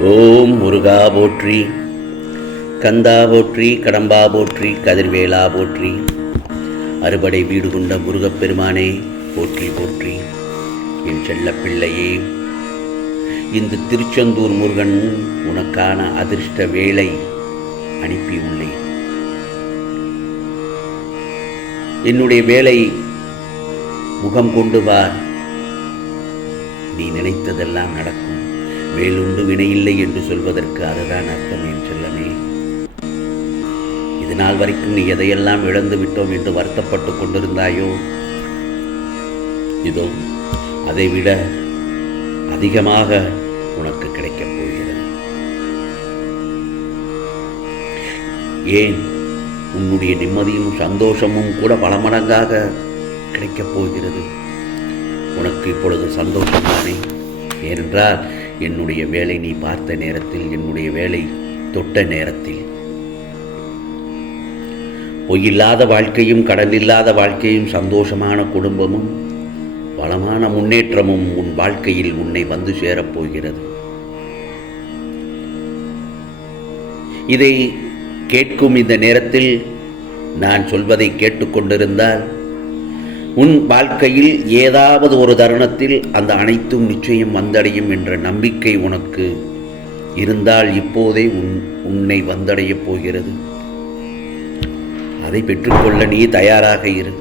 ஓம் முருகா போற்றி கந்தா போற்றி கடம்பா போற்றி கதிர்வேலா போற்றி அறுபடை வீடு கொண்ட முருகப்பெருமானே போற்றி போற்றி. என் செல்ல பிள்ளையே இந்த திருச்செந்தூர் முருகன் உனக்கான அதிர்ஷ்ட வேலை அனுப்பியுள்ளேன் என்னுடைய வேலை முகம் கொண்டு வா நீ நினைத்ததெல்லாம் நடக்கும். வேலுண்டு வினையில்லை என்று சொல்வதற்கு அதுதான் அர்த்தம் என் செல்லமே. இது நாள் வரைக்கும் நீ எதையெல்லாம் இழந்து விட்டோம் என்று வருத்தப்பட்டு கொண்டிருந்தாயோ இதோ அதைவிட அதிகமாக உனக்கு கிடைக்கப் போகிறது. ஏன் உன்னுடைய நிம்மதியும் சந்தோஷமும் கூட பல மடங்காக கிடைக்கப் போகிறது? உனக்கு இப்பொழுது சந்தோஷம்தானே ஏனென்றால் என்னுடைய வேலை நீ பார்த்த நேரத்தில் என்னுடைய வேலை தொட்ட நேரத்தில். பொய்யில்லாத வாழ்க்கையும் கடன் இல்லாத வாழ்க்கையும் சந்தோஷமான குடும்பமும் வளமான முன்னேற்றமும் உன் வாழ்க்கையில் உன்னை வந்து சேரப்போகிறது இதை கேட்கும் இந்த நேரத்தில் நான் சொல்வதை கேட்டுக்கொண்டிருந்தால் உன் வாழ்க்கையில் ஏதாவது ஒரு தருணத்தில் அந்த அனைத்தும் நிச்சயம் வந்தடையும் என்ற நம்பிக்கை உனக்கு இருந்தால் இப்போதே உன் உன்னை வந்தடையப் போகிறது. அதை பெற்றுக்கொள்ள நீ தயாராக இரு.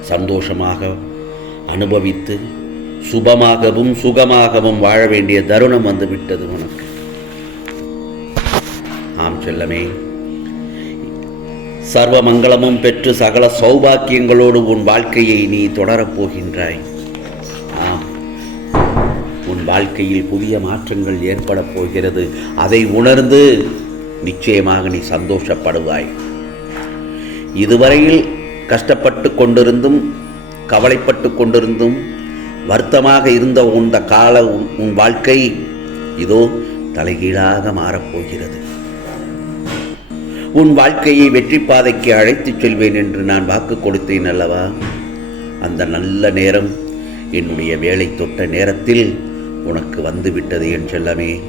சந்தோஷமாக அனுபவித்து சுபமாகவும் சுகமாகவும் வாழ வேண்டிய தருணம் வந்துவிட்டது உனக்கு. ஆம் செல்லமே. சர்வ மங்களமும் பெற்று சகல சௌபாக்கியங்களோடு உன் வாழ்க்கையை நீ தொடரப் போகின்றாய். ஆம். உன் வாழ்க்கையில் புதிய மாற்றங்கள் ஏற்படப் போகிறது. அதை உணர்ந்து நிச்சயமாக நீ சந்தோஷப்படுவாய். இதுவரையில் கஷ்டப்பட்டு கொண்டிருந்தும் கவலைப்பட்டு கொண்டிருந்தும் வருத்தமாக இருந்த உந்த கால உன் உன் வாழ்க்கை இதோ தலைகீழாக மாறப்போகிறது உன் வாழ்க்கையை வெற்றி பாதைக்கு அழைத்துச் செல்வேன் என்று நான் வாக்கு கொடுத்தேன் அல்லவா? அந்த நல்ல நேரம் என்னுடைய வேலை தொட்ட நேரத்தில் உனக்கு வந்துவிட்டது என் செல்லமே.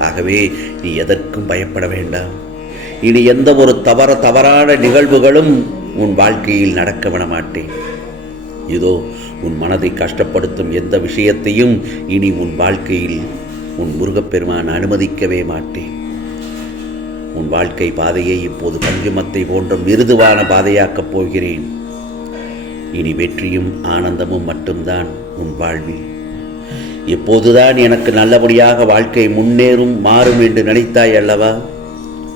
ஆகவே நீ எதற்கும் பயப்பட வேண்டாம். இனி எந்த ஒரு தவற தவறான நிகழ்வுகளும் உன் வாழ்க்கையில் நடக்க விட மாட்டேன். இதோ உன் மனதை கஷ்டப்படுத்தும் எந்த விஷயத்தையும் இனி உன் வாழ்க்கையில் உன் முருகப்பெருமான் அனுமதிக்கவே மாட்டேன். உன் வாழ்க்கை பாதையை இப்போது பஞ்சுமத்தை போன்ற மிருதுவான பாதையாக்கப் போகிறேன். இனி வெற்றியும் ஆனந்தமும் மட்டும்தான் உன் வாழ்வில். எப்போதுதான் எனக்கு நல்லபடியாக வாழ்க்கை முன்னேறும் மாறும் என்று நினைத்தாய் அல்லவா?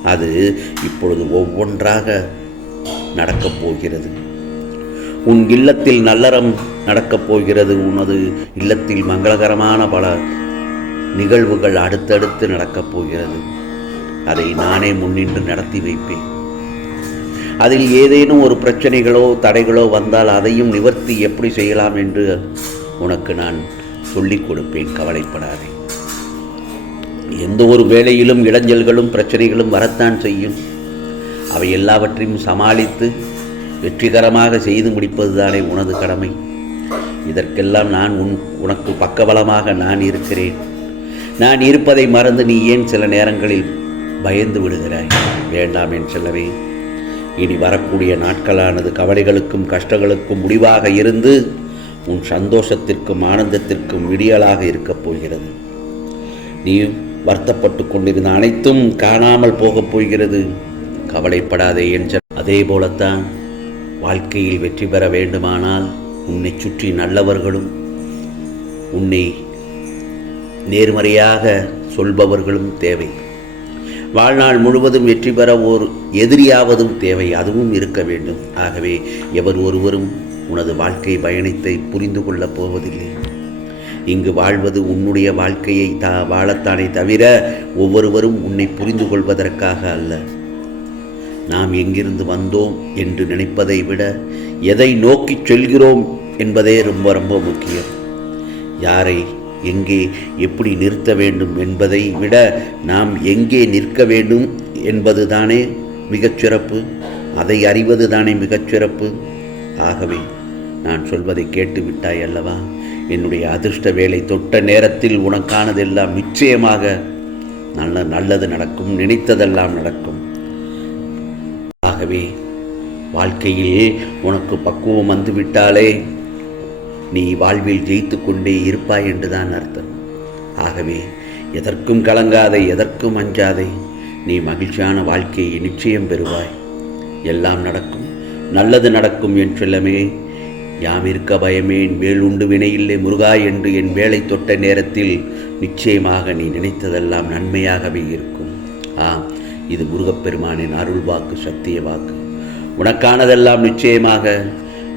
அது இப்பொழுது ஒவ்வொன்றாக நடக்கப் போகிறது. உன் இல்லத்தில் நல்லறம் நடக்கப் போகிறது. உனது இல்லத்தில் மங்களகரமான பல நிகழ்வுகள் அடுத்தடுத்து நடக்கப் போகிறது. அதை நானே முன்னின்று நடத்தி வைப்பேன். அதில் ஏதேனும் ஒரு பிரச்சனைகளோ தடைகளோ வந்தால் அதையும் நிவர்த்தி எப்படி செய்யலாம் என்று உனக்கு நான் சொல்லிக் கொடுப்பேன் கவலைப்படாதே. எந்த ஒரு வேலையிலும் இளைஞல்களும் பிரச்சனைகளும் வரத்தான் செய்யும். அவை எல்லாவற்றையும் சமாளித்து வெற்றிகரமாக செய்து முடிப்பது தானே உனது கடமை. இதற்கெல்லாம் நான் உன் உனக்கு பக்கபலமாக நான் இருக்கிறேன். நான் இருப்பதை மறந்து நீ ஏன் சில நேரங்களில் பயந்து விடுகிறாய். வேண்டாம் என் செல்லவே இனி வரக்கூடிய நாட்களானது கவலைகளுக்கும் கஷ்டங்களுக்கும் முடிவாக இருந்து உன் சந்தோஷத்திற்கும் ஆனந்தத்திற்கும் விடியலாக இருக்கப் போகிறது. நீ வருத்தப்பட்டு கொண்டிருந்த அனைத்தும் காணாமல் போகப் போகிறது. கவலைப்படாதே என்ற அதே போலத்தான் வாழ்க்கையில் வெற்றி பெற வேண்டுமானால் உன்னை சுற்றி நல்லவர்களும் உன்னை நேர்மறையாக சொல்பவர்களும் தேவை. வாழ்நாள் முழுவதும் வெற்றி பெற ஓர் எதிரியாவதும் தேவை அதுவும் இருக்க வேண்டும். ஆகவே எவர் ஒருவரும் உனது வாழ்க்கை பயணத்தை புரிந்து கொள்ளப் போவதில்லை. இங்கு வாழ்வது உன்னுடைய வாழ்க்கையை தா வாழத்தானே தவிர ஒவ்வொருவரும் உன்னை புரிந்து கொள்வதற்காக அல்ல. நாம் எங்கிருந்து வந்தோம் என்று நினைப்பதை விட எதை நோக்கி செல்கிறோம் என்பதே ரொம்ப ரொம்ப முக்கியம். யாரை எங்கே எப்படி நிறுத்த வேண்டும் என்பதை விட நாம் எங்கே நிற்க வேண்டும் என்பது தானே மிகச்சிறப்பு அதை அறிவது தானே மிகச்சிறப்பு ஆகவே நான் சொல்வதை கேட்டு விட்டாய் அல்லவா? என்னுடைய அதிர்ஷ்ட வேலை தொட்ட நேரத்தில் உனக்கானதெல்லாம் நிச்சயமாக நல்ல நல்லது நடக்கும் நினைத்ததெல்லாம் நடக்கும். ஆகவே வாழ்க்கையில் உனக்கு பக்குவம் வந்து விட்டாலே நீ வாழ்வில் ஜெயித்து கொண்டே இருப்பாய் என்றுதான் அர்த்தம். ஆகவே எதற்கும் கலங்காதை எதற்கும் அஞ்சாதை நீ மகிழ்ச்சியான வாழ்க்கையை நிச்சயம் பெறுவாய். எல்லாம் நடக்கும் நல்லது நடக்கும் என் செல்லமே யாம் இருக்க பயமேன் வேலுண்டு வினையில்லை முருகா என்று என் வேலை தொட்ட நேரத்தில் நிச்சயமாக நீ நினைத்ததெல்லாம் நன்மையாகவே இருக்கும். ஆம் இது முருகப்பெருமானின் அருள் வாக்கு சத்திய வாக்கு. உனக்கானதெல்லாம் நிச்சயமாக